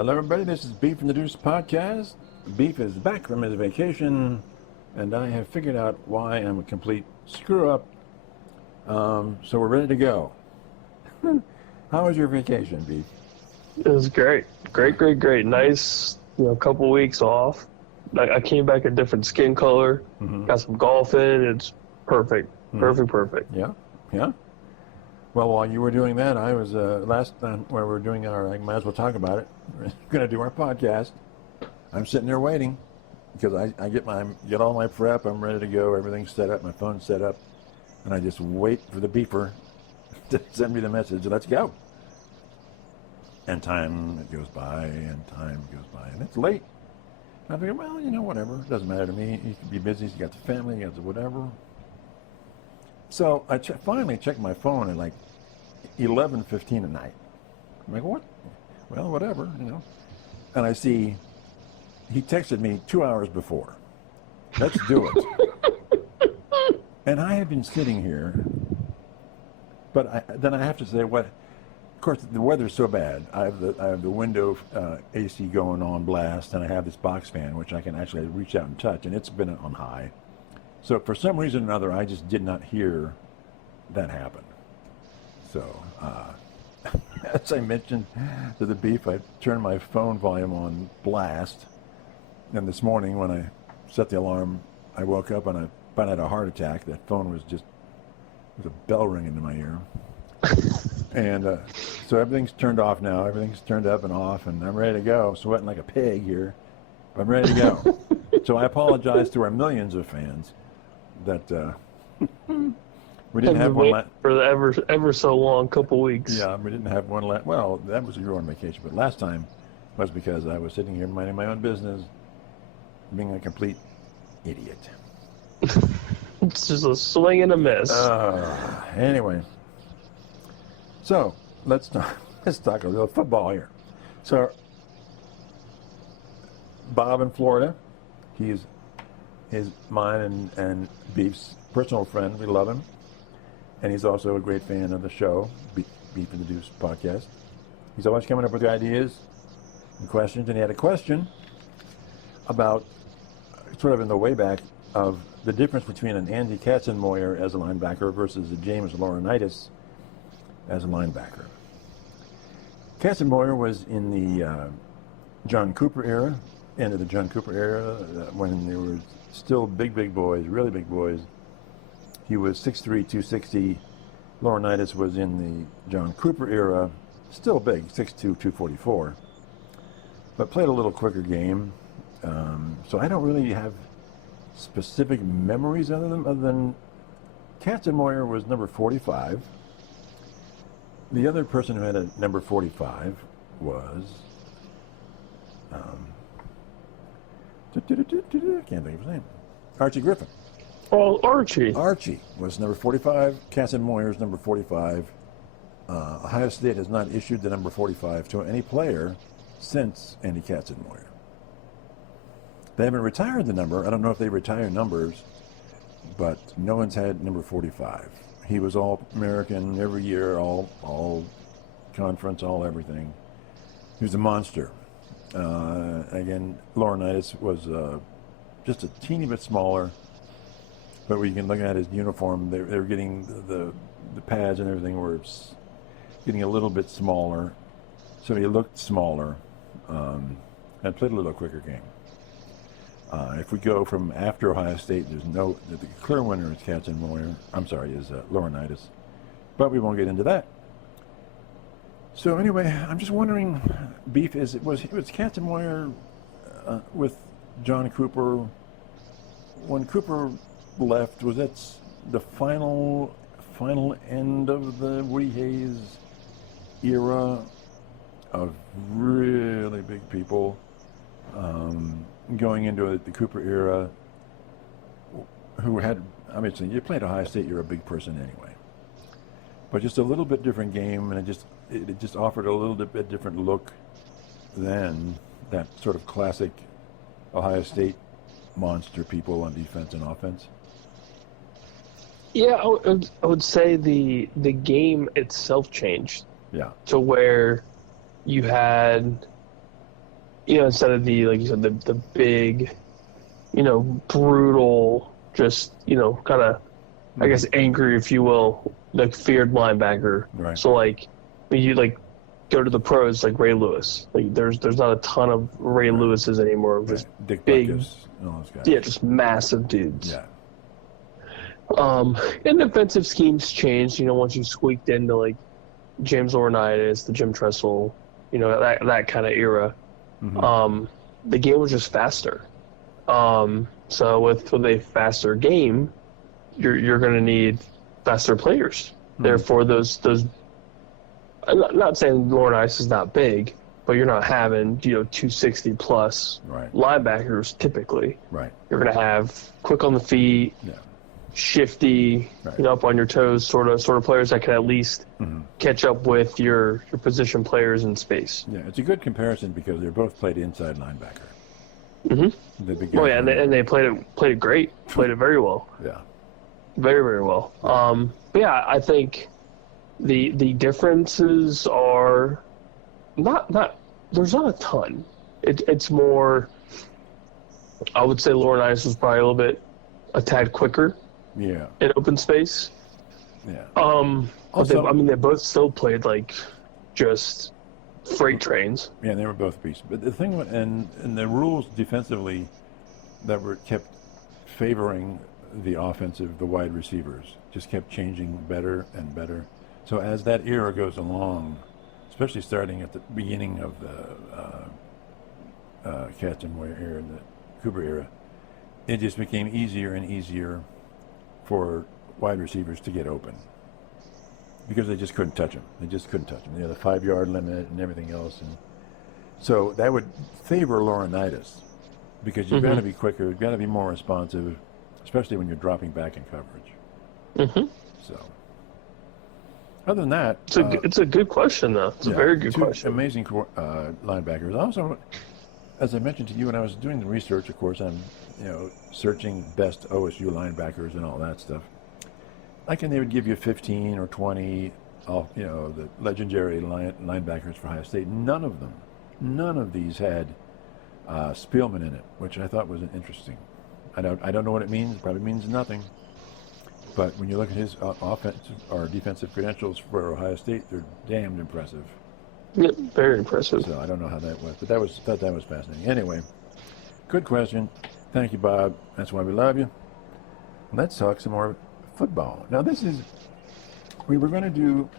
Hello, everybody. This is Beef and the Deuce podcast. Beef is back from his vacation, and I have figured out why I'm a complete screw-up. So we're ready to go. How was your vacation, Beef? It was great. Great. Nice, couple weeks off. I came back a different skin color, got some golf in. It's perfect. Perfect. Yeah. Well, while you were doing that, I was, last time where we were doing I might as well talk about it. We're going to do our podcast. I'm sitting there waiting because I get all my prep. I'm ready to go. Everything's set up. My phone's set up. And I just wait for the beeper to send me the message. Let's go. And time goes by, and it's late. And I figure, well, whatever. It doesn't matter to me. You can be busy. You got the family. You got the whatever. So I finally checked my phone at like 11:15 at night. I'm like, what? Well, whatever, And I see he texted me 2 hours before. Let's do it. And I have been sitting here, but then I have to say, what? Of course, the weather's so bad. I have the window AC going on blast, and I have this box fan, which I can actually reach out and touch, and it's been on high. So for some reason or another, I just did not hear that happen. So, as I mentioned to the beef, I turned my phone volume on blast. And this morning when I set the alarm, I woke up and I about had a heart attack. That phone was a bell ringing in my ear. And so everything's turned off now. Everything's turned up and off, and I'm ready to go. Sweating like a pig here. But I'm ready to go. So I apologize to our millions of fans that we didn't have one for the ever so long couple weeks. Yeah, we didn't have one well, that was your own vacation, but last time was because I was sitting here minding my own business, being a complete idiot. It's just a swing and a miss. Anyway, so let's talk a little football here. So Bob in Florida, he's mine and Beef's personal friend. We love him. And he's also a great fan of the show, Beef and the Deuce podcast. He's always coming up with ideas and questions. And he had a question about, sort of in the way back, of the difference between an Andy Katzenmoyer as a linebacker versus a James Laurinaitis as a linebacker. Katzenmoyer was in the John Cooper era, end of the John Cooper era, when they were still big boys, really big boys. He was 6'3", 260. Laurinaitis was in the John Cooper era, still big, 6'2", 244, but played a little quicker game. So I don't really have specific memories other than Katzenmoyer was number 45. The other person who had a number 45 was I can't think of his name. Archie Griffin. Oh, Archie. Archie was number 45. Katzenmoyer is number 45. Ohio State has not issued the number 45 to any player since Andy Katzenmoyer. They haven't retired the number. I don't know if they retire numbers, but no one's had number 45. He was All-American every year, all conference, all everything. He was a monster. Again, Laurinaitis was just a teeny bit smaller, but we can look at his uniform. They were getting the pads and everything were getting a little bit smaller, so he looked smaller and played a little quicker game. If we go from after Ohio State, the clear winner is Katzenmoyer. Is Laurinaitis, but we won't get into that. So anyway, I'm just wondering, Beef, was Katzenmoyer with John Cooper? When Cooper left, was that the final end of the Woody Hayes era of really big people, going into the Cooper era, who had, obviously, you played Ohio State, you're a big person anyway, but just a little bit different game, and it just offered a little bit different look than that sort of classic Ohio State monster people on defense and offense. Yeah, I would say the game itself changed. Yeah. To where you had instead of the, like you said, the big, brutal, just, kind of, I guess, angry, if you will, like feared linebacker. Right. So like when you like go to the pros, like Ray Lewis, like there's not a ton of Ray Lewises anymore. Just Dick big, Butkus and all those guys. yeah, just massive dudes. Yeah. And defensive schemes changed, once you squeaked into like James Laurinaitis, the Jim Tressel, that kind of era. Mm-hmm. The game was just faster. So with a faster game, you're going to need faster players. Mm-hmm. Therefore, those I'm not saying Laurinaitis is not big, but you're not having 260 plus linebackers typically. Right. You're going to have quick on the feet. Yeah. Shifty, up on your toes, sort of players that can at least catch up with your position players in space. Yeah, it's a good comparison because they're both played inside linebacker. Mm-hmm. Oh yeah, and they played it great, played it very well. Yeah, very, very well. But yeah, I think the differences are not there's not a ton. It's more. I would say Laurinaitis was probably a tad quicker. Yeah. In open space. Yeah. Also, they both still played like just freight trains. Yeah, they were both beasts. But the thing, and the rules defensively that were kept favoring the wide receivers, just kept changing better and better. So as that era goes along, especially starting at the beginning of the Katzenmoyer era, the Cooper era, it just became easier and easier for wide receivers to get open because they just couldn't touch them. They just couldn't touch them. The 5-yard limit and everything else. And so that would favor Laurinaitis because you've got to be quicker, you've got to be more responsive, especially when you're dropping back in coverage. So other than that... It's a good question, though. It's a very good question. Amazing linebackers. Also, as I mentioned to you when I was doing the research, of course, I'm searching best OSU linebackers and all that stuff. They would give you 15 or 20, the legendary linebackers for Ohio State. None of these had Spielman in it, which I thought was interesting. I don't know what it means. It probably means nothing. But when you look at his offensive or defensive credentials for Ohio State, they're damned impressive. Yep, very impressive. So I don't know how that was, but thought that was fascinating. Anyway, good question. Thank you, Bob. That's why we love you. Let's talk some more football. Now, we were going to do,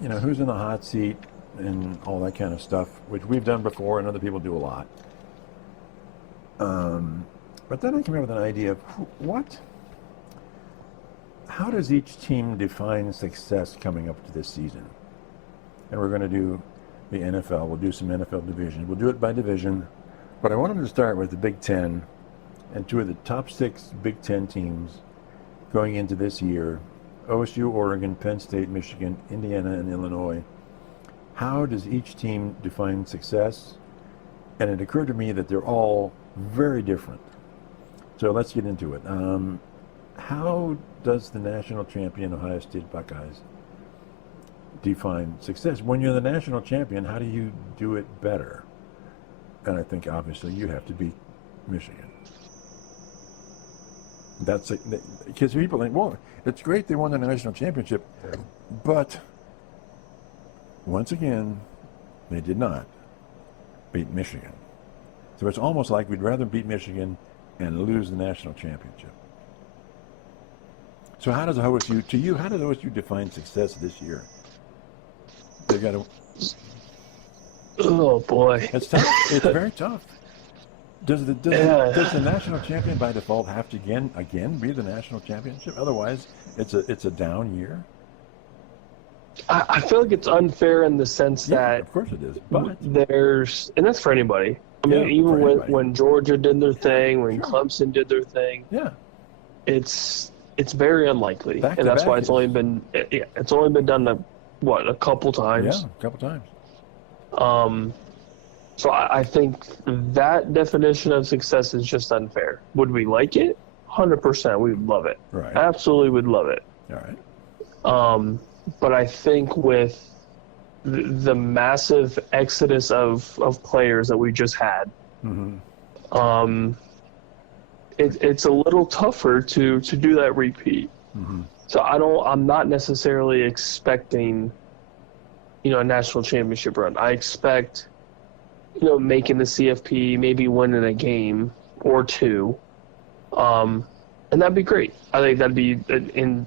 who's in the hot seat and all that kind of stuff, which we've done before and other people do a lot. But then I came up with an idea of how does each team define success coming up to this season? And we're going to do the NFL. We'll do some NFL divisions. We'll do it by division. But I wanted to start with the Big Ten and two of the top 6 Big Ten teams going into this year, OSU, Oregon, Penn State, Michigan, Indiana, and Illinois. How does each team define success? And it occurred to me that they're all very different. So let's get into it. How does the national champion Ohio State Buckeyes define success? When you're the national champion, how do you do it better? And I think obviously you have to beat Michigan. That's because people think, well, it's great they won the national championship, but once again, they did not beat Michigan. So it's almost like we'd rather beat Michigan and lose the national championship. So how does OSU define success this year? They've got to. Oh boy, it's tough. It's very tough. Does the national champion by default have to again be the national championship? Otherwise, it's a down year. I feel like it's unfair in the sense that of course it is, but and that's for anybody. I mean, even when Georgia did their thing, when Clemson did their thing, it's very unlikely, and that's why it's only been done a couple times. Yeah, a couple times. So I think that definition of success is just unfair. Would we like it? 100%. We would love it. Right. Absolutely would love it. All right. But I think with the massive exodus of players that we just had, it's a little tougher to do that repeat. So I'm not necessarily expecting, a national championship run. I expect, making the CFP, maybe winning a game or two, and that'd be great. I think that'd be an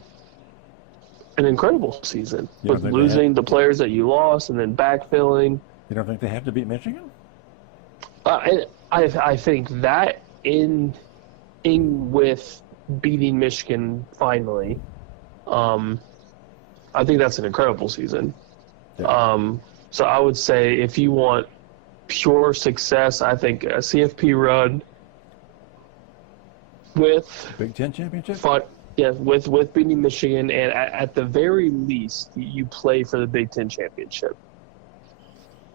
incredible season with losing the players that you lost and then backfilling. You don't think they have to beat Michigan? I think that in with beating Michigan finally, I think that's an incredible season. Yeah. So I would say if you want pure success, I think a CFP run with Big Ten championship. With beating Michigan, and at the very least, you play for the Big Ten championship.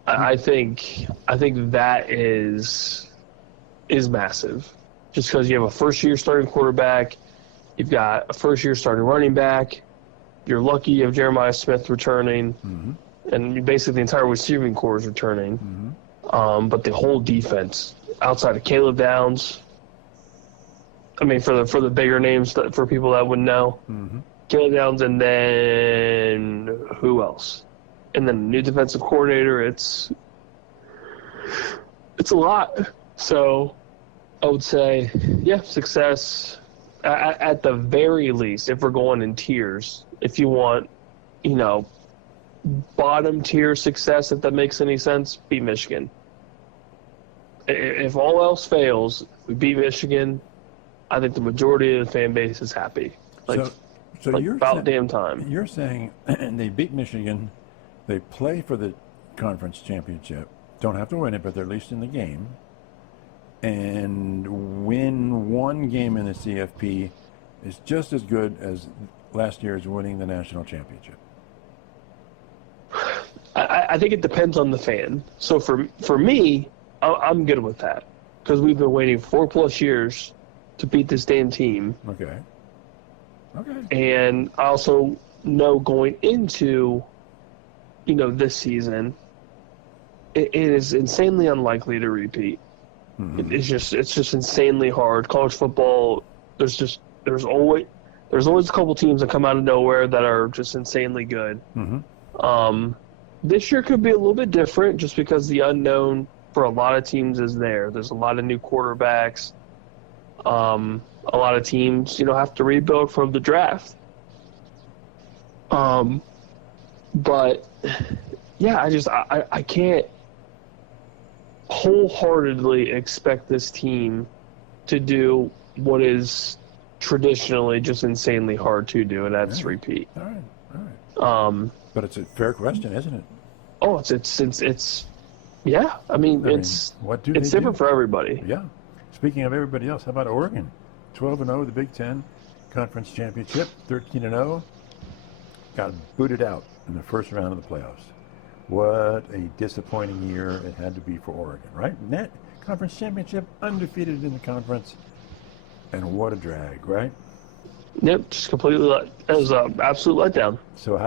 I think that is massive, just because you have a first-year starting quarterback, you've got a first-year starting running back, you're lucky you have Jeremiah Smith returning, and basically the entire receiving corps is returning. But the whole defense, outside of Caleb Downs, I mean, for the bigger names, for people that would know, Caleb Downs, and then who else? And then new defensive coordinator. It's a lot. So I would say, success at the very least. If we're going in tiers, if you want, bottom tier success, if that makes any sense, beat Michigan. If all else fails, we beat Michigan. I think the majority of the fan base is happy. So you're about damn time. You're saying they beat Michigan, they play for the conference championship, don't have to win it, but they're at least in the game, and win one game in the CFP is just as good as last year's winning the national championship. I think it depends on the fan. So for me, I'm good with that, because we've been waiting 4+ years to beat this damn team. Okay. And I also know going into, this season, it is insanely unlikely to repeat. It's just insanely hard. College football, there's always a couple teams that come out of nowhere that are just insanely good. This year could be a little bit different, just because the unknown for a lot of teams is there. There's a lot of new quarterbacks. A lot of teams, have to rebuild from the draft. But I can't wholeheartedly expect this team to do what is traditionally just insanely hard to do, and that's repeat. All right. But it's a fair question, isn't it? Oh, it's yeah. I mean, it's different for everybody. Yeah. Speaking of everybody else, how about Oregon? 12-0, the Big Ten Conference Championship, 13-0. Got booted out in the first round of the playoffs. What a disappointing year it had to be for Oregon, right? Net Conference Championship, undefeated in the conference, and what a drag, right? Yep, just completely. It was an absolute letdown. So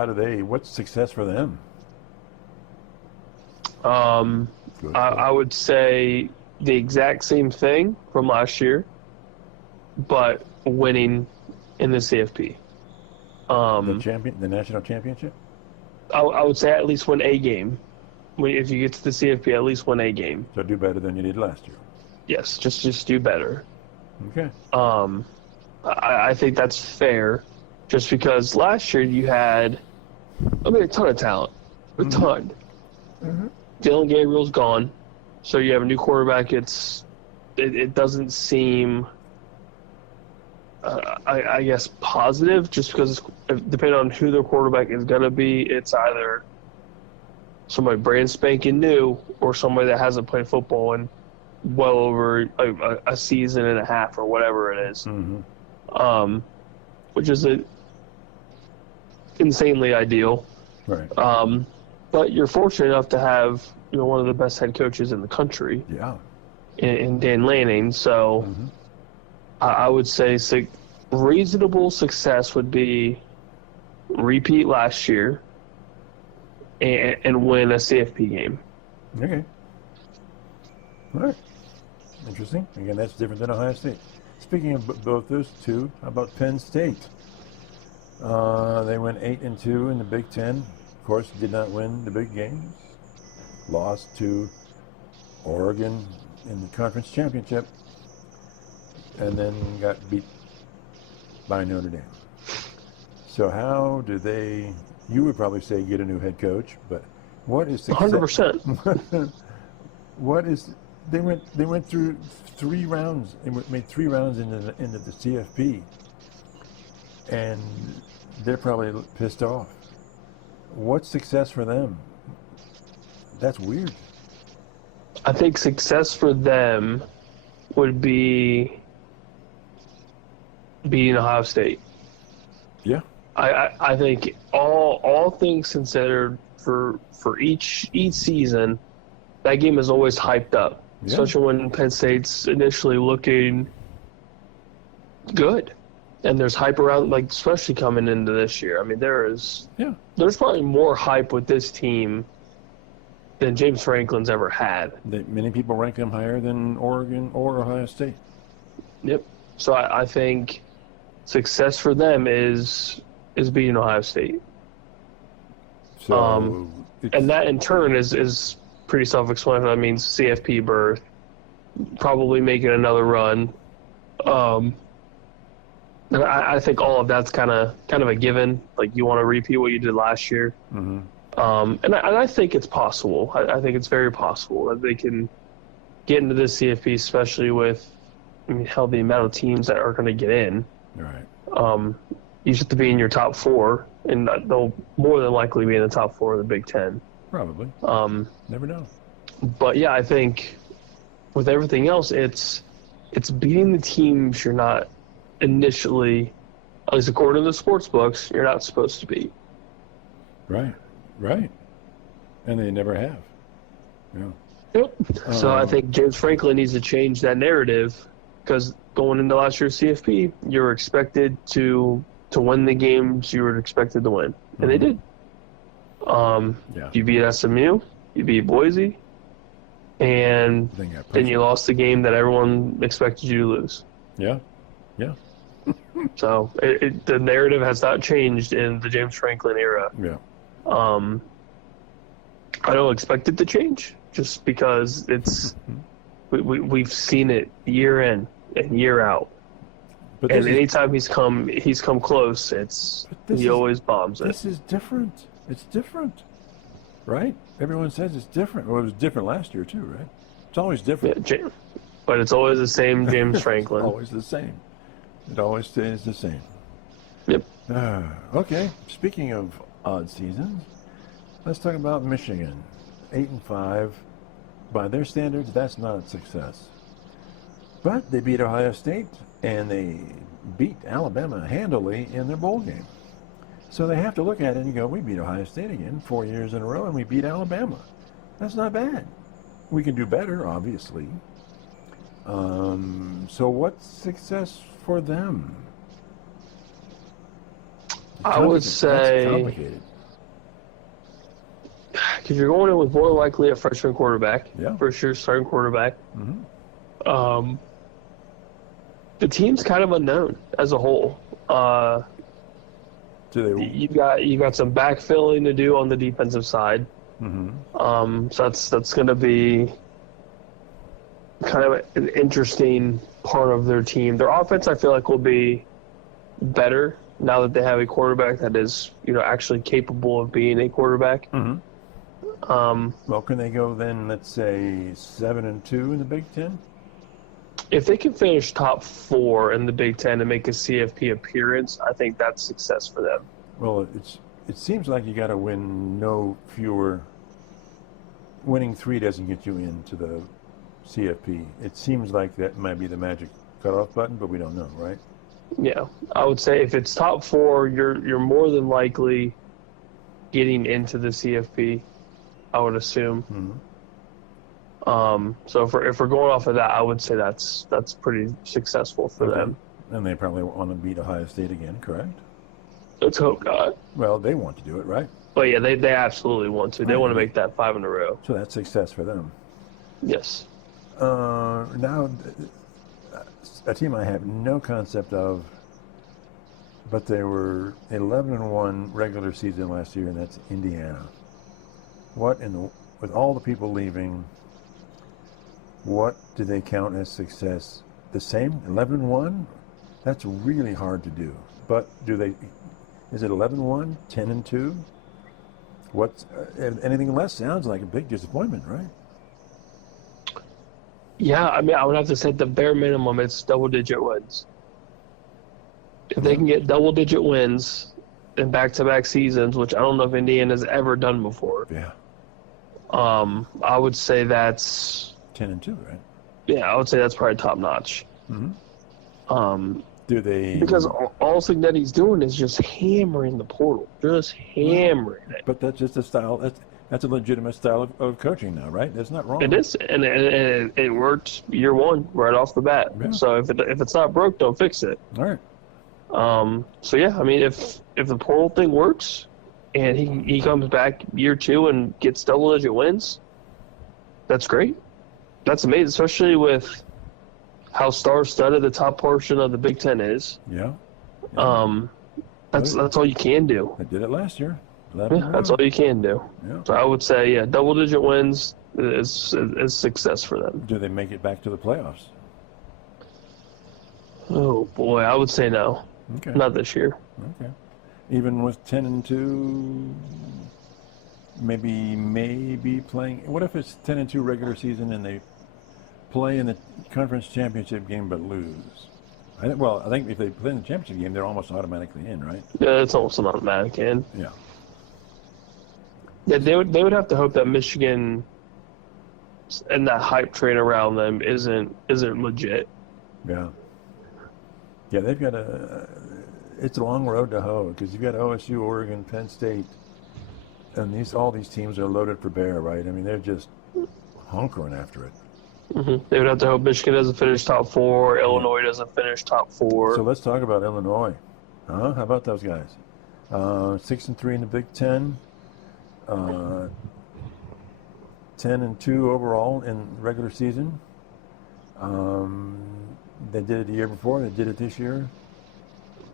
what's success for them? I would say the exact same thing from last year, but winning in the CFP. The national championship? I would say at least win a game. If you get to the CFP, at least win a game. So do better than you did last year. Yes, just do better. Okay. I think that's fair, just because last year you had, a ton of talent. A ton. Dylan Gabriel's gone, so you have a new quarterback. It doesn't seem, I guess, positive, just because depending on who the quarterback is going to be, it's either somebody brand spanking new or somebody that hasn't played football in well over a season and a half or whatever it is. Which is insanely ideal. Right. But you're fortunate enough to have one of the best head coaches in the country. Yeah. In Dan Lanning. So I would say reasonable success would be repeat last year, and win a CFP game. Okay. All right. Interesting. Again, that's different than Ohio State. Speaking of both those two, how about Penn State? They went 8-2 in the Big Ten. Of course, did not win the big games. Lost to Oregon in the conference championship, and then got beat by Notre Dame. So how do they? You would probably say get a new head coach, but what is success? 100%. What is? They went through 3 rounds and made 3 rounds into the CFP, and they're probably pissed off. What's success for them? That's weird. I think success for them would be beating Ohio State. Yeah. I think all things considered for each season, that game is always hyped up, especially when Penn State's initially looking good, and there's hype around, like especially coming into this year. I mean, there's probably more hype with this team than James Franklin's ever had. Many people rank them higher than Oregon or Ohio State. Yep. So I think success for them is beating Ohio State. So and that in turn is pretty self-explanatory. That means CFP berth, probably making another run. And I think all of that's kind of a given. Like, you want to repeat what you did last year. Mm-hmm. And I think it's possible. I think it's very possible that they can get into this CFP, especially with, hell, the amount of teams that are going to get in. Right. You just have to be in your top 4, and they'll more than likely be in the top 4 of the Big Ten. Probably. Never know. But yeah, I think with everything else, it's beating the teams you're not initially, at least according to the sports books, you're not supposed to beat. Right. And they never have. Yeah. Yep. So I think James Franklin needs to change that narrative, because going into last year's CFP, you were expected to win the games you were expected to win, and they did. You beat SMU, you beat Boise, and then you lost the game that everyone expected you to lose. Yeah. So the narrative has not changed in the James Franklin era. Yeah. I don't expect it to change, just because it's we've seen it year in and year out. But anytime he's come close, he always bombs it. This is different. It's different, right? Everyone says it's different. Well, it was different last year too, right? It's always different. Yeah, but it's always the same James Franklin. Always the same. It always stays the same. Yep. Okay. Speaking of odd seasons, let's talk about Michigan. 8-5. By their standards, that's not a success. But they beat Ohio State, and they beat Alabama handily in their bowl game. So they have to look at it and go, we beat Ohio State again 4 years in a row, and we beat Alabama. That's not bad. We can do better, obviously. So what's success for them? I would say, that's complicated. Because you're going in with more likely a freshman quarterback, for sure, starting quarterback. Mm-hmm. The team's kind of unknown as a whole. You've got some backfilling to do on the defensive side. Mm-hmm. So that's going to be kind of an interesting part of their team. Their offense, I feel like, will be better now that they have a quarterback that is, actually capable of being a quarterback. Mm-hmm. Well, can they go then, let's say, 7-2 in the Big Ten? If they can finish top 4 in the Big Ten and make a CFP appearance, I think that's success for them. Well, it seems like you got to win no fewer. Winning 3 doesn't get you into the CFP. It seems like that might be the magic cutoff button, but we don't know, right? Yeah, I would say if it's top 4, you're more than likely getting into the CFP, I would assume. Mm-hmm. So if we're going off of that, I would say that's pretty successful for them. And they probably want to beat Ohio State again, correct? Let's hope not. Well, they want to do it, right? But yeah, they absolutely want to. They want to make that 5 in a row. So that's success for them. Yes. Now, a team I have no concept of, but they were 11-1 regular season last year, and that's Indiana. With all the people leaving, what do they count as success? The same, 11-1? That's really hard to do. But is it 11-1, 10-2? Anything less sounds like a big disappointment, right? Yeah, I mean, I would have to say at the bare minimum, it's double-digit wins. If they can get double-digit wins in back-to-back seasons, which I don't know if Indiana's ever done before. Yeah. I would say that's 10-2, right? Yeah, I would say that's probably top-notch. Mm-hmm. Do they? Because all Signetti's doing is just hammering the portal, just hammering it. But that's just a style. That's a legitimate style of coaching now, right? That's not wrong. It is, and it worked year one right off the bat. Yeah. So if it's not broke, don't fix it. All right. So yeah, I mean, if the portal thing works, and he comes back year two and gets double-digit wins, that's great. That's amazing, especially with how star-studded the top portion of the Big Ten is. Yeah. That's all you can do. They did it last year. Yeah, that's all you can do. Yeah. So I would say, yeah, double-digit wins is success for them. Do they make it back to the playoffs? Oh boy, I would say no. Okay. Not this year. Okay. Even with 10-2, maybe playing. What if it's 10-2 regular season and they play in the conference championship game but lose? I think if they play in the championship game, they're almost automatically in, right? Yeah, it's almost an automatic in. Yeah. Yeah, they would have to hope that Michigan and that hype train around them isn't legit. Yeah. Yeah, they've got it's a long road to hoe because you've got OSU, Oregon, Penn State, and all these teams are loaded for bear, right? I mean, they're just hunkering after it. Mm-hmm. They would have to hope Michigan doesn't finish top four, Illinois doesn't finish top four. So let's talk about Illinois. How about those guys? 6-3 in the Big Ten, 10-2 overall in regular season. They did it the year before. They did it this year.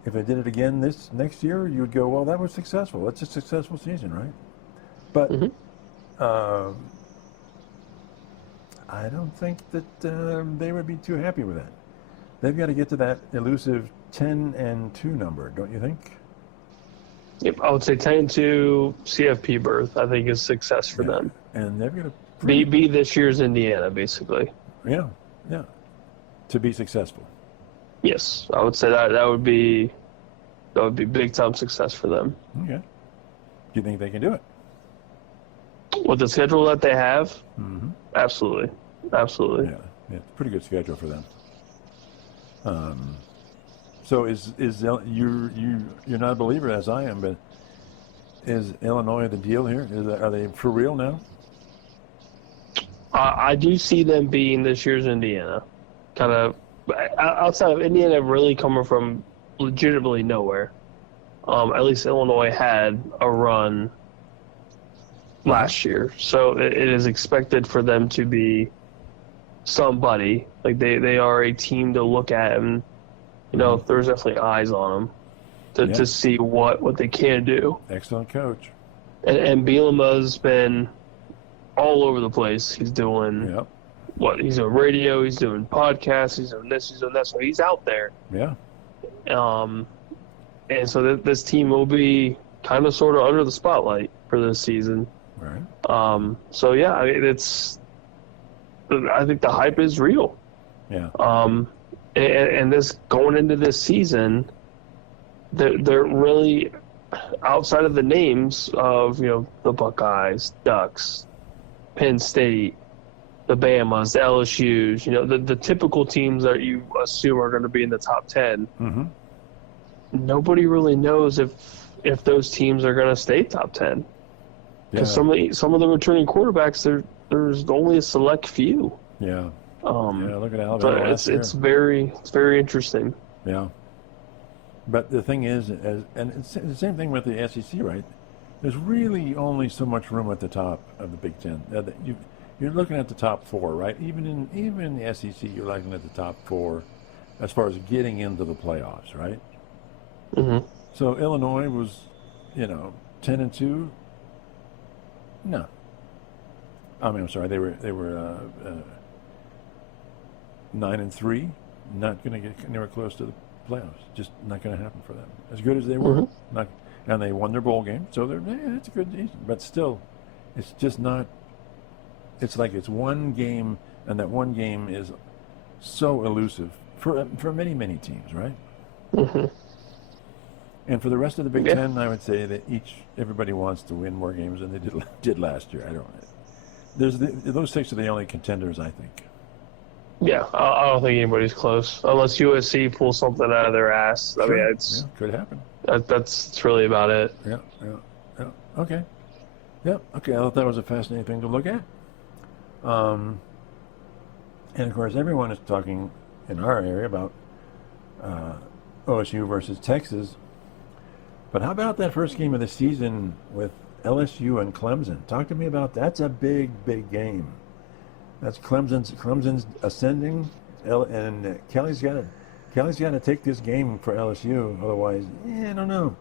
If they did it again this next year, you would go, well, that was successful. That's a successful season, right? But I don't think that they would be too happy with that. They've got to get to that elusive 10-2 number, don't you think? Yep, I would say 10-2 CFP berth, I think, is success for them. And they've got to be this year's Indiana, basically. Yeah. To be successful. Yes, I would say that would be big time success for them. Okay. Do you think they can do it? With the schedule that they have, Mm-hmm. absolutely. Yeah, it's a pretty good schedule for them. So you're not a believer as I am, but is Illinois the deal here? Are they for real now? I do see them being this year's Indiana. Kind of outside of Indiana really coming from legitimately nowhere. At least Illinois had a run last year. So it is expected for them to be somebody. Like they are a team to look at, and there's definitely eyes on them to see what they can do. Excellent coach. And Bielema's been all over the place. He's doing he's doing radio, he's doing podcasts, he's doing this, he's doing that. So he's out there. Yeah. And so this team will be kind of sort of under the spotlight for this season. Right. So yeah, I mean, I think the hype is real. Yeah. And this going into this season, they're really outside of the names of the Buckeyes, Ducks, Penn State, the Bamas, the LSUs, the typical teams that you assume are going to be in the top 10. Mm-hmm. Nobody really knows if those teams are going to stay top 10. Because some of the returning quarterbacks, there's only a select few. Yeah. Look at Alabama. So it's very interesting. Yeah. But the thing is, and it's the same thing with the SEC, right? There's really only so much room at the top of the Big Ten. You're looking at the top four, right? Even in the SEC, you're looking at the top four as far as getting into the playoffs, right? Mm-hmm. So Illinois was, 10-2. No, I mean, I'm sorry, they were 9-3. Not going to get anywhere close to the playoffs. Just not going to happen for them. As good as they were, and they won their bowl game, so it's a good season. But still, it's just not. It's like it's one game, and that one game is so elusive for many teams, right? Mm-hmm. And for the rest of the Big Ten, I would say that everybody wants to win more games than they did last year. I don't. Those six are the only contenders, I think. Yeah, I don't think anybody's close unless USC pulls something out of their ass. I mean, could happen. That's really about it. Yeah. Okay. Yeah. Okay. I thought that was a fascinating thing to look at. And of course, everyone is talking in our area about OSU versus Texas. But how about that first game of the season with LSU and Clemson? Talk to me about that. That's a big game. That's Clemson's ascending, and Kelly's got to take this game for LSU. Otherwise, I don't know.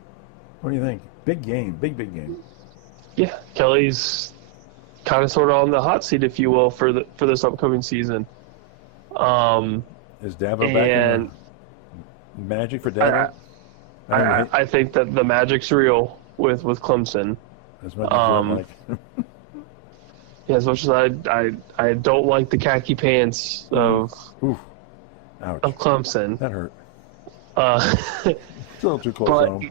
What do you think? Big game, big game. Yeah, Kelly's kind of sort of on the hot seat, if you will, for this upcoming season. Is Dabo back in the magic for Dabo? I think that the magic's real with Clemson. As much as you like. Yeah, as much as I don't like the khaki pants of Clemson. That hurt. It's a little too close to home.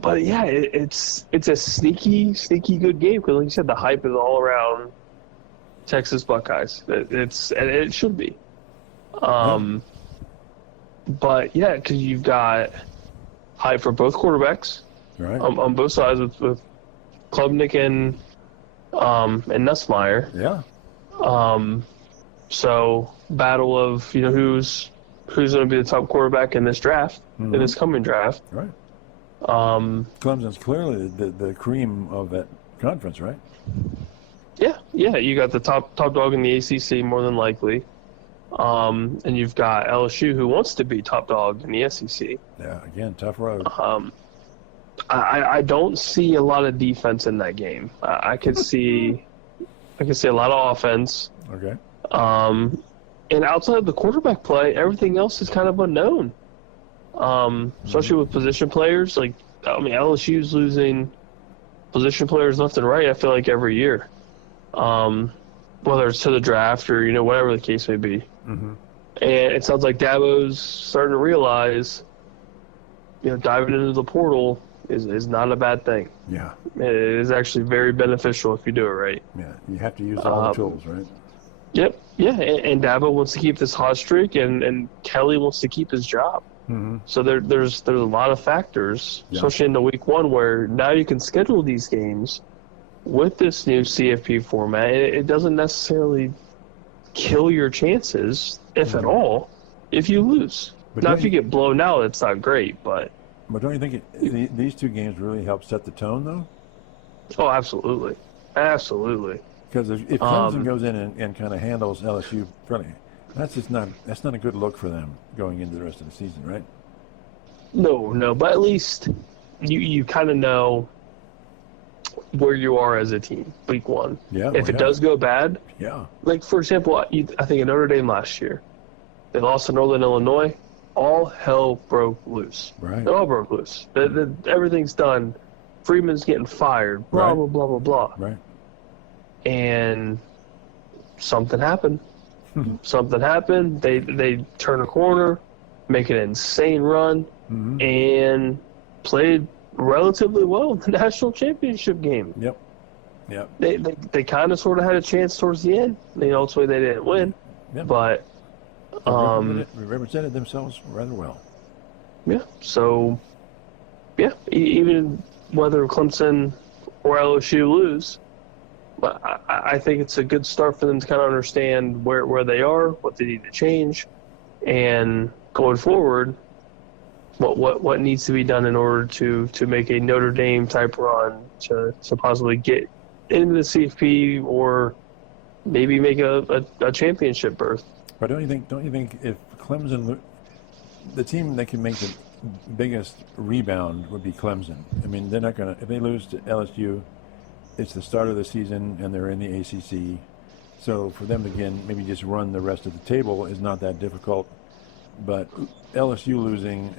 But yeah, it's a sneaky good game because, like you said, the hype is all around Texas Buckeyes. It should be. But yeah, because you've got hype for both quarterbacks, right? On both sides with Klubnik and Nussmeier. Yeah. So battle of who's going to be the top quarterback in this draft, in this coming draft. Right. Clemson's clearly the cream of that conference, right? Yeah. You got the top dog in the ACC more than likely, and you've got LSU who wants to be top dog in the SEC. Yeah. Again, tough road. I don't see a lot of defense in that game. I could see a lot of offense. Okay. And outside of the quarterback play, everything else is kind of unknown. Especially with position players. Like, I mean, LSU's losing position players left and right, I feel like, every year. Whether it's to the draft or, whatever the case may be. Mm-hmm. And it sounds like Dabo's starting to realize, diving into the portal is not a bad thing. Yeah. It is actually very beneficial if you do it right. Yeah, you have to use all the tools, right? Yep. Yeah, and Dabo wants to keep this hot streak, and Kelly wants to keep his job. Mm-hmm. So there's a lot of factors, especially into week one, where now you can schedule these games with this new CFP format. It doesn't necessarily kill your chances, if at all, if you lose. But now, if you get blown out, it's not great, but don't you think these two games really help set the tone, though? Oh, absolutely. Because if Clemson goes in and kind of handles LSU friendly, that's not a good look for them going into the rest of the season, right? No, but at least you kind of know where you are as a team, week one. Yeah. If it does go bad, like, for example, I think in Notre Dame last year, they lost to Northern Illinois. All hell broke loose. Right. It all broke loose. Everything's done. Freeman's getting fired. Blah, blah, blah, blah, blah. Right. And something happened. Something happened. They turn a corner, make an insane run, and played relatively well in the national championship game. Yep. They kind of sort of had a chance towards the end. Ultimately they didn't win, but they represented themselves rather well. Yeah. So, yeah, even whether Clemson or LSU lose, but I think it's a good start for them to kind of understand where they are, what they need to change, and going forward, what needs to be done in order to make a Notre Dame type run to possibly get into the CFP or maybe make a championship berth. But don't you think if Clemson, the team that can make the biggest rebound would be Clemson? I mean, they're not going to, if they lose to LSU, it's the start of the season and they're in the ACC. So for them to, again, maybe just run the rest of the table is not that difficult. But LSU losing,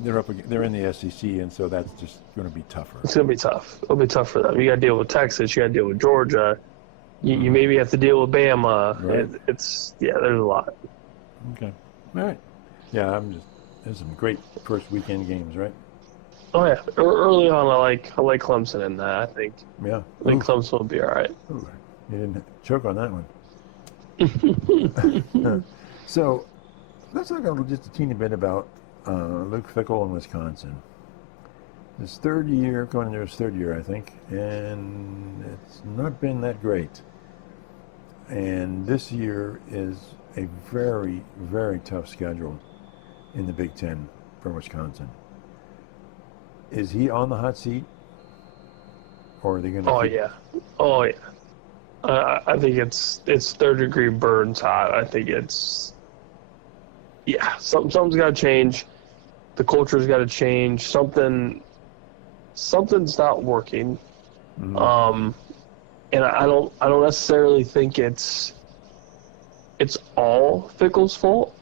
they're in the SEC, and so that's just going to be tougher. It's going to be tough. It'll be tough for them. You got to deal with Texas. You got to deal with Georgia. You maybe have to deal with Bama. Right. There's a lot. Okay. All right. Yeah, there's some great first weekend games, right? Oh yeah. Early on, I like Clemson in that. I think Clemson will be all right. Ooh, you didn't choke on that one. So let's talk just a teeny bit about Luke Fickell in Wisconsin. His third year, going into his third year, I think, and it's not been that great. And this year is a very, very tough schedule in the Big Ten for Wisconsin. Is he on the hot seat, or are they going to? Oh yeah. I think it's third degree burns hot. I think something's got to change. The culture's got to change. Something's not working. Mm-hmm. And I don't necessarily think it's all Fickell's fault.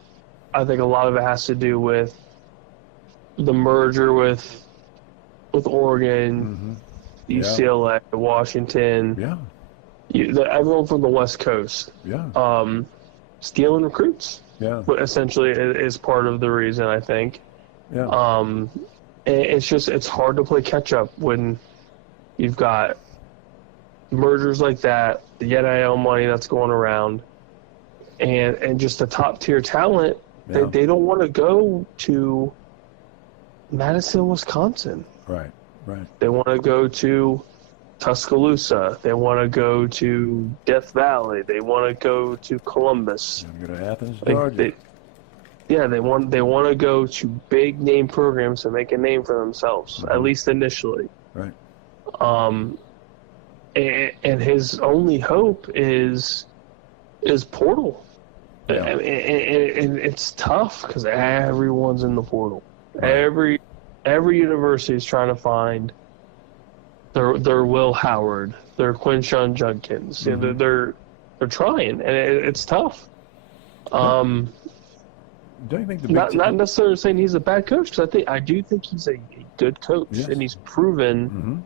I think a lot of it has to do with the merger with Oregon, UCLA, Washington. Yeah. Everyone from the West Coast. Yeah. Stealing recruits. Yeah. But essentially is part of the reason, I think. Yeah. It's hard to play catch up when you've got mergers like that, the NIL money that's going around, and just the top tier talent. Yeah. They don't want to go to Madison, Wisconsin. Right. They want to go to Tuscaloosa. They want to go to Death Valley. They want to go to Columbus. Go to Athens, Georgia. They want to go to big name programs to make a name for themselves, at least initially. Right. And his only hope is portal. Yeah. And it's tough because everyone's in the portal. Right. Every university is trying to find their Will Howard, their Quinshon Judkins. Mm-hmm. You know, they're trying, and it's tough. Don't you think not necessarily saying he's a bad coach, because I do think he's a good coach, yes. and he's proven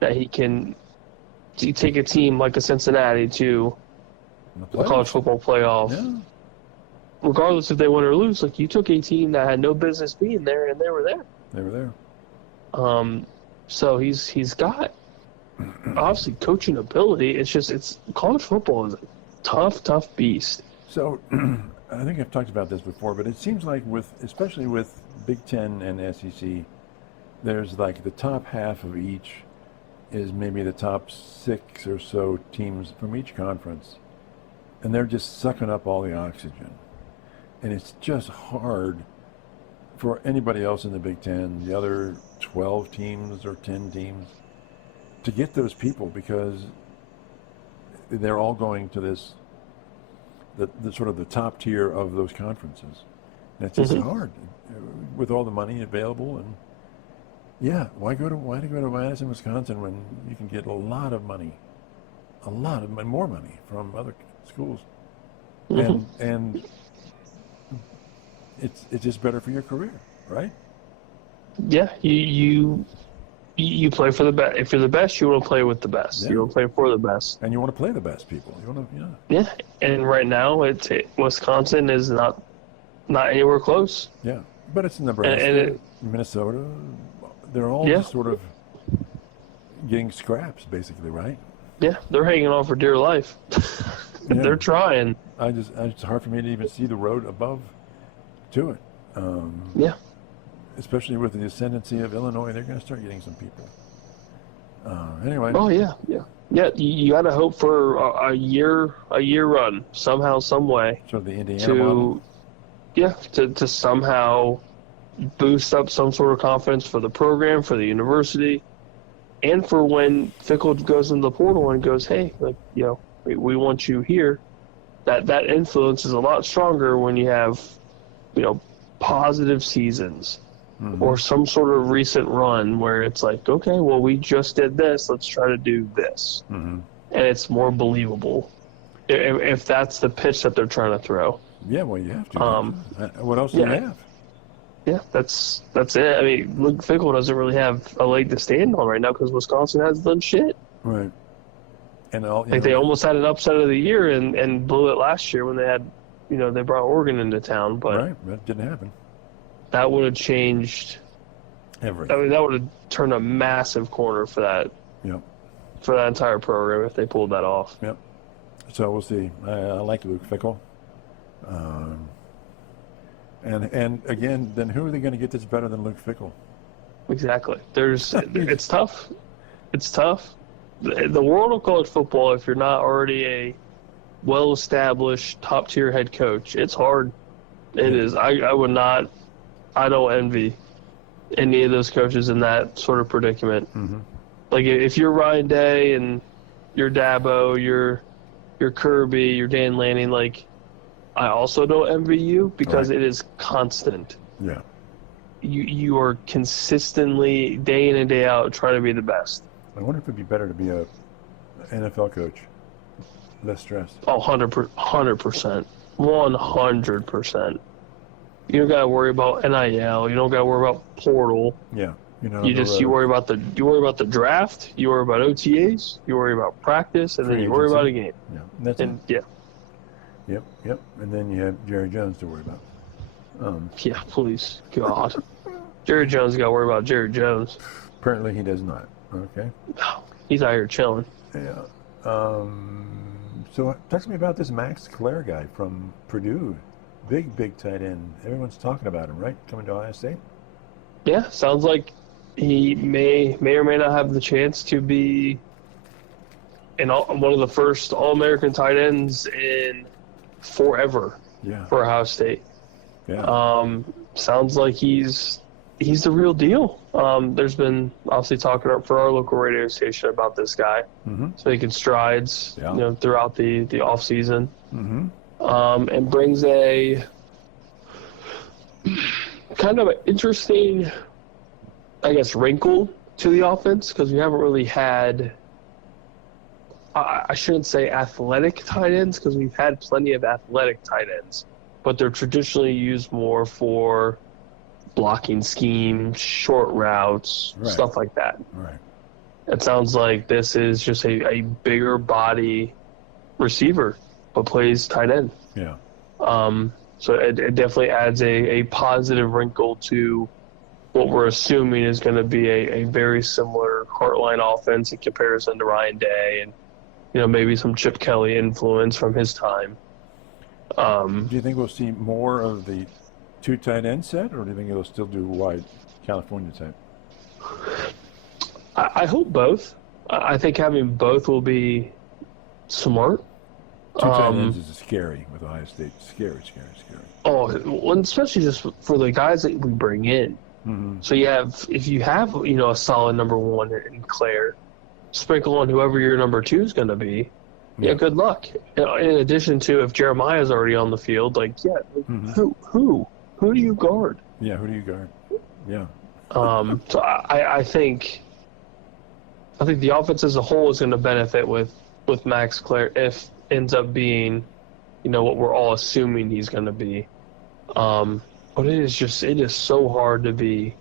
that he can take a team like a Cincinnati to the college football playoff. Yeah. Regardless if they win or lose, like you took a team that had no business being there, and they were there. They were there. So he's got obviously coaching ability. It's college football is a tough beast. So I think I've talked about this before, but it seems like especially with Big Ten and SEC, there's like the top half of each is maybe the top 6 or so teams from each conference, and they're just sucking up all the oxygen. And it's just hard for anybody else in the Big Ten, the other 12 teams or 10 teams, to get those people, because they're all going to the sort of the top tier of those conferences. And it's just hard with all the money available. And why go to Madison, Wisconsin, when you can get a lot of money, more money from other schools, and it's just better for your career, right? Yeah, you play for the best. If you're the best, you want to play with the best. Yeah. You want to play for the best, and you want to play the best people. You want to, Yeah, and right now, Wisconsin is not anywhere close. Yeah, but it's Nebraska, Minnesota. They're all just sort of getting scraps, basically, right? Yeah, they're hanging on for dear life. They're trying. It's hard for me to even see the road above to it. Especially with the ascendancy of Illinois, they're going to start getting some people. Anyway. Oh yeah. You got to hope for a year run somehow, some way. So the Indiana model. To somehow boost up some sort of confidence for the program, for the university, and for when Fickle goes into the portal and goes, hey, like, you know, we want you here. That influence is a lot stronger when you have, you know, positive seasons or some sort of recent run where it's like, okay, well, we just did this. Let's try to do this. And it's more believable if that's the pitch that they're trying to throw. Yeah, well, you have to. What else do you have? Yeah, that's it. I mean, Luke Fickle doesn't really have a leg to stand on right now because Wisconsin hasn't done shit. Right. And they almost had an upset of the year and blew it last year when they had, you know, they brought Oregon into town. But right, that didn't happen. That would have changed everything. I mean, that would have turned a massive corner for that. Yep. For that entire program if they pulled that off. Yep. So we'll see. I like Luke Fickle. And again, then who are they going to get that's better than Luke Fickle? Exactly. It's tough. It's tough. The world of college football, if you're not already a well-established top-tier head coach, it's hard. It is. I don't envy any of those coaches in that sort of predicament. Like if you're Ryan Day and you're Dabo, you're Kirby, you're Dan Lanning, like I also don't envy you because it is constant. Yeah. You are consistently, day in and day out, trying to be the best. I wonder if it'd be better to be a NFL coach. Less stress. Oh, 100%. 100%. You don't got to worry about NIL. You don't got to worry about portal. Yeah. You worry about the draft. You worry about OTAs. You worry about practice, and then you worry about a game. Yeah. That's it. Yeah. Yep. And then you have Jerry Jones to worry about. Yeah, please, God. Jerry Jones got to worry about Jerry Jones. Apparently, he does not. Okay. No, he's out here chilling. Yeah. So talk to me about this Max Clare guy from Purdue. Big tight end. Everyone's talking about him, right? Coming to Ohio State? Yeah, sounds like he may or may not have the chance to be one of the first All-American tight ends in forever for Ohio State. Yeah. Sounds like he's the real deal. There's been obviously talking for our local radio station about this guy, so making strides, throughout the off season, and brings a kind of an interesting, I guess, wrinkle to the offense because we haven't really had. I shouldn't say athletic tight ends because we've had plenty of athletic tight ends, but they're traditionally used more for blocking scheme, short routes, stuff like that. Right. It sounds like this is just a bigger body receiver, but plays tight end. Yeah. So it definitely adds a positive wrinkle to what we're assuming is going to be a very similar Heartline offense in comparison to Ryan Day and, maybe some Chip Kelly influence from his time. Do you think we'll see more of the two tight end set, or do you think it'll still do wide California type? I hope both. I think having both will be smart. Two tight ends is scary with Ohio State. Scary. Oh, well, especially just for the guys that we bring in. So if you have a solid number one in Claire, sprinkle on whoever your number two is going to be. Yeah, good luck. In addition to if Jeremiah's already on the field, who do you guard? Yeah, who do you guard? Yeah. So I think the offense as a whole is going to benefit with Max Clare if ends up being, what we're all assuming he's going to be. But it is so hard to be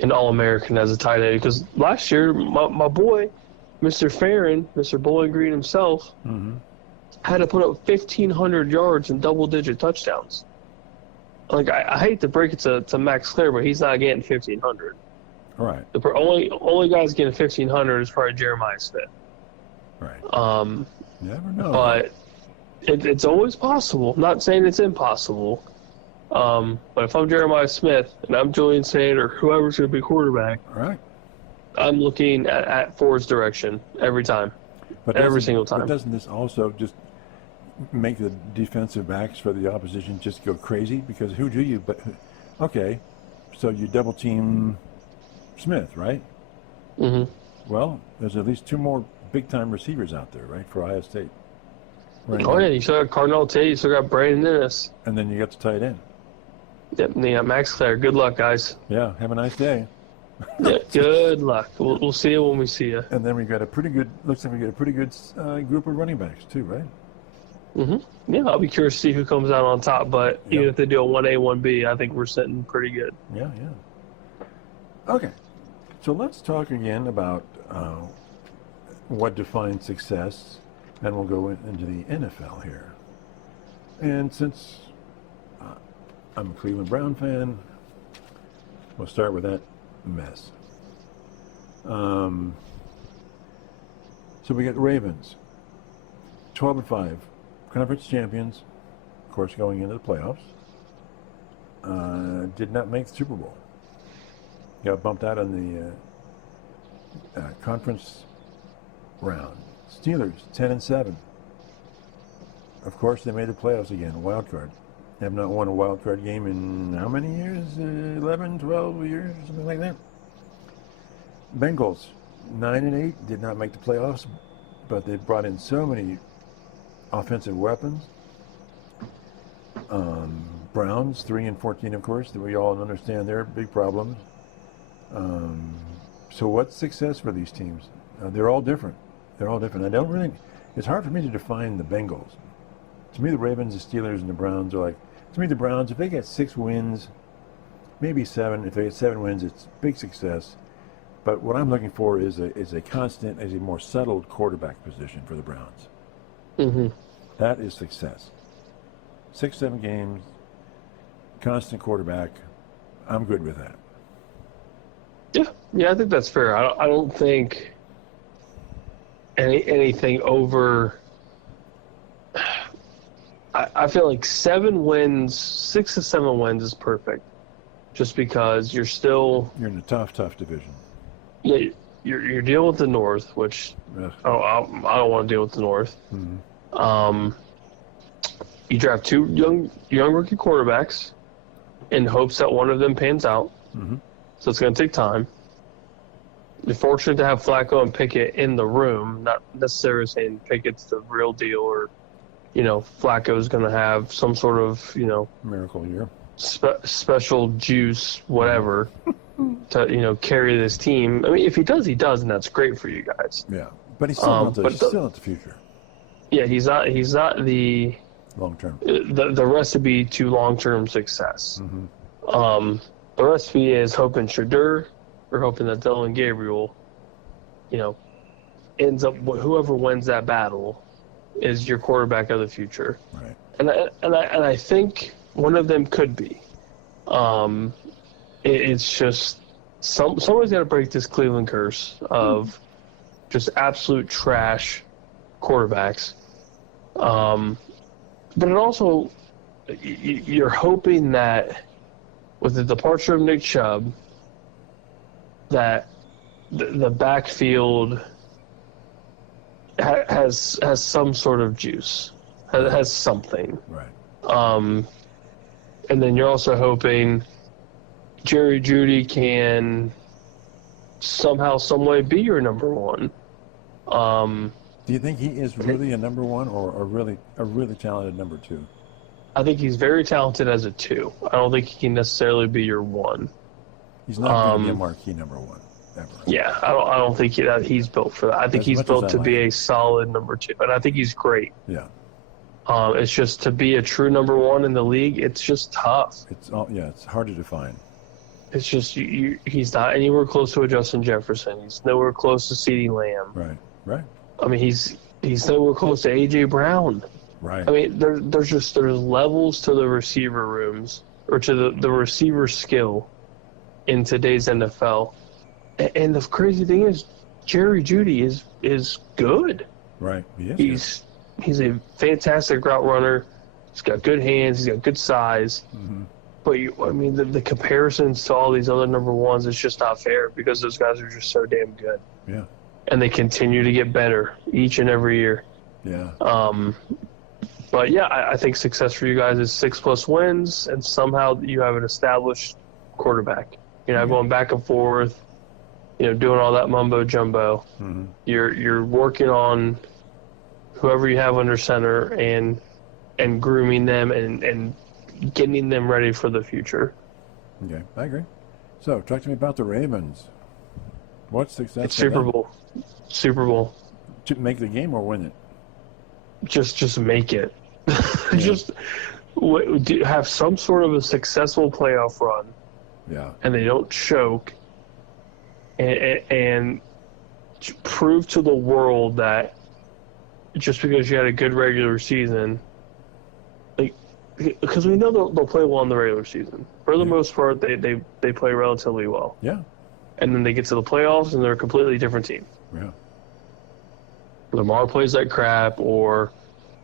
an All-American as a tight end because last year my boy, Mr. Farron, Mr. Bowling Green himself, had to put up 1,500 yards and double-digit touchdowns. Like I hate to break it to Max Clare, but he's not getting 1,500. All right. The only guy's getting 1,500 is probably Jeremiah Smith. Right. Never know. But it's always possible. I'm not saying it's impossible. But if I'm Jeremiah Smith and I'm Julian Saint or whoever's going to be quarterback, all right, I'm looking at Ford's direction every time. But every single time. But doesn't this also just make the defensive backs for the opposition just go crazy? Because who do you? But okay, So you double team Smith, right? Mm-hmm. Well, there's at least two more big-time receivers out there, right, for Ohio State. Oh, yeah, you still got Cardinal Tate, you still got Brandon Innes. And then you got the tight end. Yep, and you got Max Clare. Good luck, guys. Yeah, have a nice day. Yeah, good luck. We'll see you when we see you. And then we got a pretty good, looks like we got a pretty good group of running backs too, right? Mm-hmm. Yeah, I'll be curious to see who comes out on top, but Yeah. even if they do a 1A, 1B, I think we're sitting pretty good. Yeah. Okay, so let's talk again about what defines success, and we'll go into the NFL here. And since I'm a Cleveland Brown fan, we'll start with that mess. So we got the Ravens, 12-5, conference champions, of course, going into the playoffs. Did not make the Super Bowl. Got bumped out on the conference round. Steelers, 10-7. Of course, they made the playoffs again, wild card. Have not won a wild card game in how many years? 11, 12 years, something like that. Bengals, 9-8, did not make the playoffs, but they brought in so many offensive weapons. Browns, 3-14, of course, that we all understand their big problems. So what's success for these teams? They're all different. It's hard for me to define the Bengals. To me, the Ravens, the Steelers, and the Browns are like, to me, the Browns, if they get 6 wins, maybe 7, if they get 7 wins, it's big success. But what I'm looking for is a constant, a more settled quarterback position for the Browns. Mm-hmm. That is success. 6, 7 games, constant quarterback. I'm good with that. Yeah, I think that's fair. I don't think anything over. I feel like 7 wins, 6 to 7 wins is perfect, just because you're in a tough division. Yeah, you're dealing with the North, which I don't want to deal with the North. Mm-hmm. You draft 2 young rookie quarterbacks in hopes that one of them pans out. Mm-hmm. So it's going to take time. You're fortunate to have Flacco and Pickett in the room, not necessarily saying Pickett's the real deal or, Flacco's going to have some sort of, miracle year. Special juice, whatever, to, carry this team. I mean, if he does, and that's great for you guys. Yeah, but he's still not the future. Yeah, he's not the long term. The recipe to long term success. Mm-hmm. The recipe is hoping Shadur, or hoping that Dylan Gabriel, ends up whoever wins that battle is your quarterback of the future. Right. And I think one of them could be. It's just somebody's got to break this Cleveland curse of just absolute trash quarterbacks. But it also, you're hoping that with the departure of Nick Chubb, that the backfield has some sort of juice, has something. Right. And then you're also hoping Jerry Jeudy can somehow, some way be your number one. Do you think he is really a number 1 or a really talented number 2? I think he's very talented as a 2. I don't think he can necessarily be your 1. He's not going to be a marquee number 1 ever. Yeah, I don't think that he's built for that. I think he's built to be a solid number 2, and I think he's great. Yeah. It's just to be a true number 1 in the league, it's just tough. It's hard to define. It's just he's not anywhere close to a Justin Jefferson. He's nowhere close to CeeDee Lamb. Right. I mean, he's nowhere close to AJ Brown. Right. I mean, there's levels to the receiver rooms or to the receiver skill in today's NFL. And the crazy thing is, Jerry Jeudy is good. Right. He is. He's a fantastic route runner. He's got good hands. He's got good size. Mm-hmm. But the comparisons to all these other number 1s, it's just not fair because those guys are just so damn good. Yeah. And they continue to get better each and every year. Yeah. But yeah, I think success for you guys is 6+ wins, and somehow you have an established quarterback. You're not going back and forth, doing all that mumbo jumbo. Mm-hmm. You're working on whoever you have under center and grooming them and getting them ready for the future. Okay, I agree. So, talk to me about the Ravens. What's success? It's Super Bowl. Super Bowl. To make the game or win it? Just make it. Just have some sort of a successful playoff run. Yeah. And they don't choke. And prove to the world that just because you had a good regular season, because we know they'll play well in the regular season. For the most part, they play relatively well. Yeah. And then they get to the playoffs, and they're a completely different team. Yeah. Lamar plays like crap, or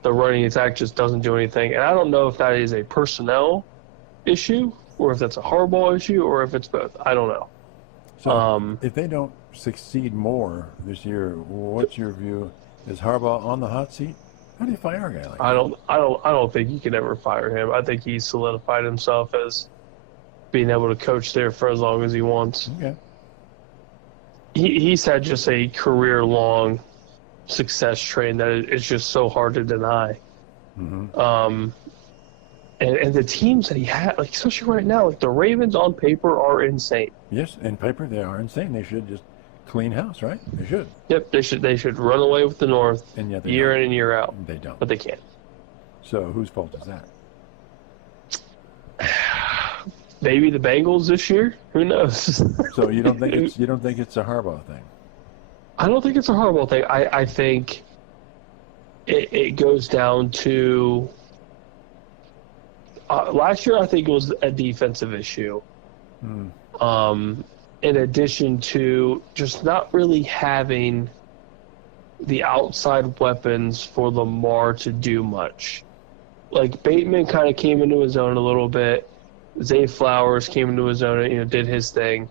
the running attack just doesn't do anything. And I don't know if that is a personnel issue, or if that's a Harbaugh issue, or if it's both. I don't know. So if they don't succeed more this year, what's your view? Is Harbaugh on the hot seat? How do you fire a guy like that? I don't think you can ever fire him. I think he's solidified himself as being able to coach there for as long as he wants. Okay. He's had just a career-long success train that it's just so hard to deny. Mm-hmm. And the teams that he had, like especially right now, like the Ravens on paper are insane. Yes, in paper they are insane. They should just clean house, right? They should. Yep, they should run away with the North And yet they year don't. in and year out. They don't. But they can't. So whose fault is that? Maybe the Bengals this year. Who knows? So you don't think it's a Harbaugh thing? I don't think it's a horrible thing. I think it goes down to last year. I think it was a defensive issue. In addition to just not really having the outside weapons for Lamar to do much. Like Bateman kind of came into his own a little bit. Zay Flowers came into his own, did his thing.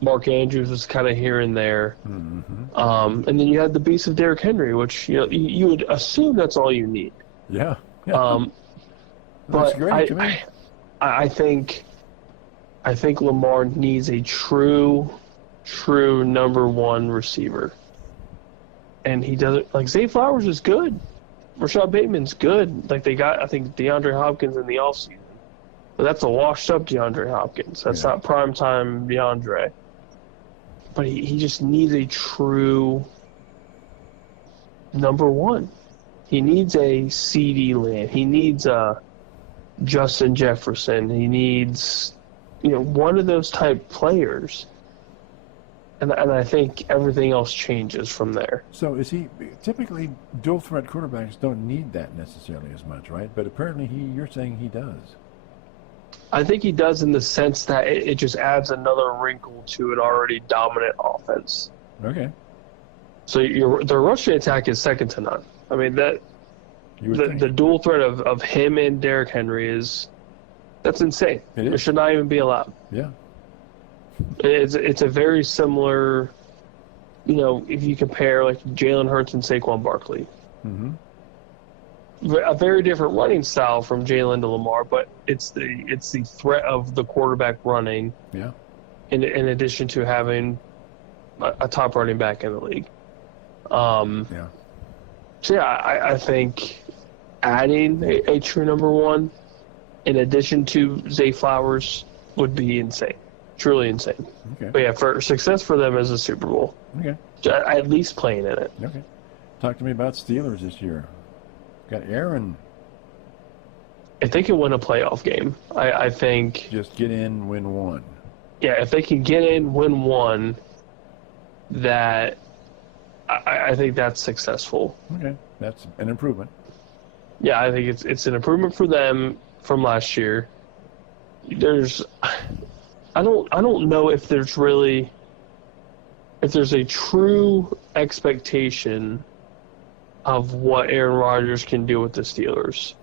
Mark Andrews was kind of here and there. Mm-hmm. And then you had the beast of Derrick Henry, which you would assume that's all you need. Yeah. But That's great to me. I think Lamar needs a true number one receiver. And he doesn't. Like, Zay Flowers is good. Rashad Bateman's good. Like, they got, I think, DeAndre Hopkins in the offseason. But that's a washed-up DeAndre Hopkins. That's not prime-time DeAndre. But he just needs a true number one. He needs a CeeDee Lamb. He needs a Justin Jefferson. He needs, one of those type players. And I think everything else changes from there. So is he typically dual threat quarterbacks don't need that necessarily as much, right? But apparently you're saying he does. I think he does in the sense that it just adds another wrinkle to an already dominant offense. Okay. So the rushing attack is second to none. I mean, the dual threat of him and Derrick Henry that's insane. It should not even be allowed. Yeah. It's a very similar, if you compare like Jalen Hurts and Saquon Barkley. Mm-hmm. A very different running style from Jalen to Lamar, but it's the threat of the quarterback running. Yeah. In addition to having a top running back in the league. Yeah. So I think adding a true number one in addition to Zay Flowers would be insane. Truly insane. Okay. But yeah, for success for them is a Super Bowl. Okay. At least playing in it. Okay. Talk to me about Steelers this year. Got Aaron. If they can win a playoff game, I think... Just get in, win one. Yeah, if they can get in, win one, that... I think that's successul. Okay. That's an improvement. Yeah, I think it's an improvement for them from last year. I don't know if there's a true expectation of what Aaron Rodgers can do with the Steelers.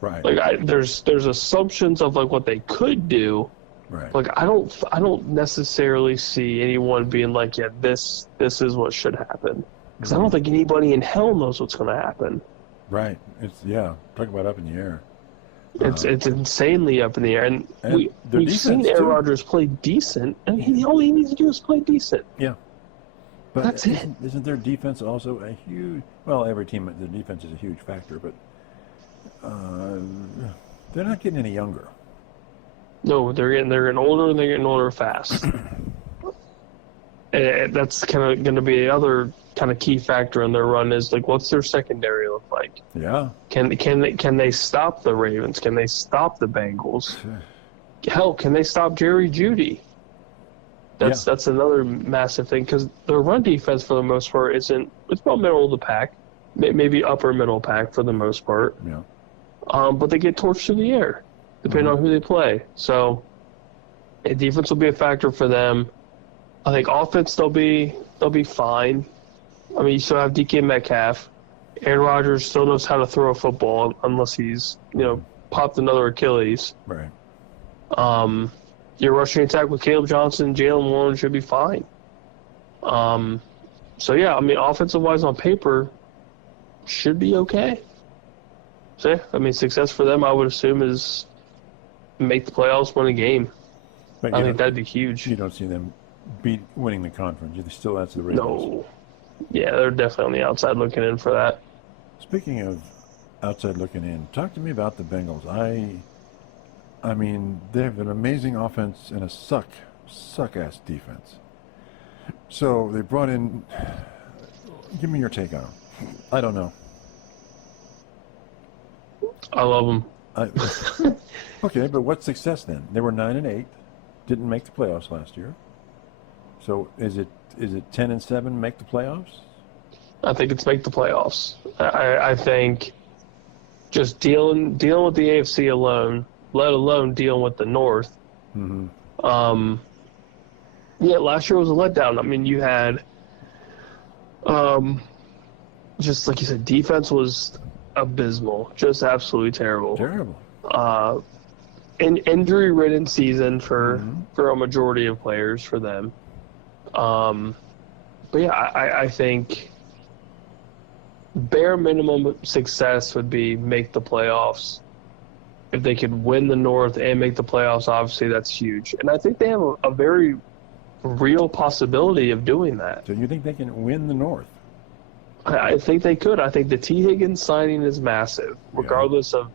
Right. Like there's assumptions of like what they could do. Right. Like I don't necessarily see anyone being like, yeah, this is what should happen. Because I don't think anybody in hell knows what's going to happen. Right. Talk about up in the air. It's insanely up in the air, and we've seen Aaron Rodgers play decent, and all he needs to do is play decent. Yeah, but that's it. Isn't their defense also a huge? Well, every team, their defense is a huge factor, but they're not getting any younger. No, they're getting older, and they're getting older fast. And that's kind of going to be the other kind of key factor in their run is like, what's their secondary look like? Yeah. Can they stop the Ravens? Can they stop the Bengals? Hell, can they stop Jerry Jeudy? That's another massive thing because their run defense for the most part it's about middle of the pack, maybe upper middle pack for the most part. Yeah. But they get torched through the air depending on who they play. So, defense will be a factor for them. I think offense they'll be fine. I mean, you still have DK Metcalf. Aaron Rodgers still knows how to throw a football unless he's popped another Achilles. Right. Your rushing attack with Caleb Johnson, Jalen Warren should be fine. So yeah, I mean, offensive wise on paper should be okay. So yeah, I mean, success for them I would assume is make the playoffs, win a game. But I think that'd be huge. You don't see them winning the conference. You still that's the Ravens. No. Yeah, they're definitely on the outside looking in for that. Speaking of outside looking in, talk to me about the Bengals. I mean, they have an amazing offense and a suck-ass defense. So they brought in. Give me your take on them. I don't know. I love them. Okay, but what's success then? They were 9-8, didn't make the playoffs last year. So is it 10-7 make the playoffs? I think it's make the playoffs. I think just dealing with the AFC alone, let alone dealing with the North. Mm-hmm. Yeah, last year was a letdown. I mean, you had, just like you said, defense was abysmal, just absolutely terrible. Terrible. An injury-ridden season for a majority of players for them. But yeah, I think bare minimum success would be make the playoffs. If they could win the North and make the playoffs, obviously that's huge. And I think they have a very real possibility of doing that. So you think they can win the North? I think they could. I think the T. Higgins signing is massive, regardless of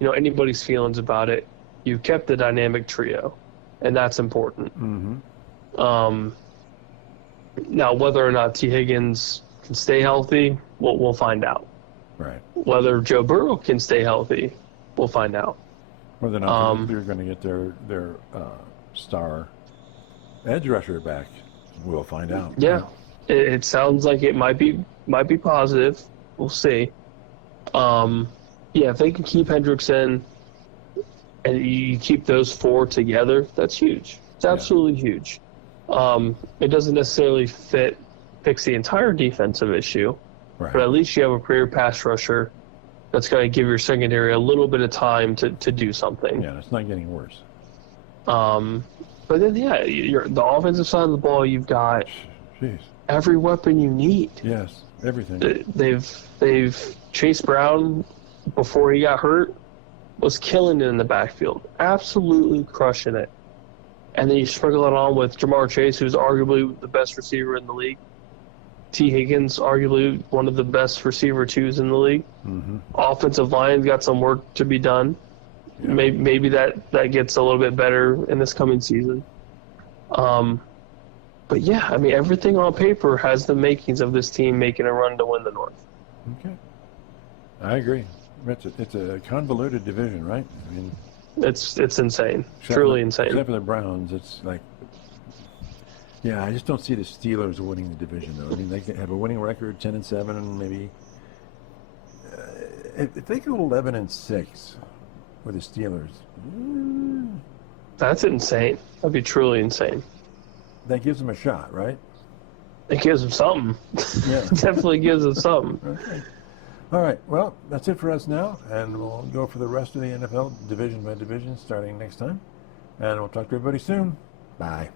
anybody's feelings about it. You kept the dynamic trio, and that's important. Mm-hmm. Now, whether or not T. Higgins can stay healthy, we'll find out. Right. Whether Joe Burrow can stay healthy, we'll find out. Whether or not they're going to get their star edge rusher back, we'll find out. Yeah, it sounds like it might be positive. We'll see. Yeah, if they can keep Hendrickson and you keep those four together, that's huge. It's absolutely huge. It doesn't necessarily fix the entire defensive issue, right. But at least you have a career pass rusher that's going to give your secondary a little bit of time to do something. Yeah, it's not getting worse. But then, the offensive side of the ball, you've got every weapon you need. Yes, everything. They've Chase Brown, before he got hurt, was killing it in the backfield, absolutely crushing it. And then you sprinkle it on with Jamar Chase, who's arguably the best receiver in the league. T. Higgins, arguably one of the best receiver twos in the league. Mm-hmm. Offensive line's got some work to be done. Yeah. Maybe that gets a little bit better in this coming season. But yeah, I mean, everything on paper has the makings of this team making a run to win the North. Okay. I agree. It's a convoluted division, right? I mean, it's insane. Truly insane. Except for the Browns, it's like, yeah, I just don't see the Steelers winning the division, though. I mean, they have a winning record, 10-7, and maybe if they go 11-6 with the Steelers, that's insane. That'd be truly insane. That gives them a shot, right? It gives them something. Yeah, definitely gives them something. Okay. All right, well, that's it for us now, and we'll go for the rest of the NFL division by division starting next time. And we'll talk to everybody soon. Bye.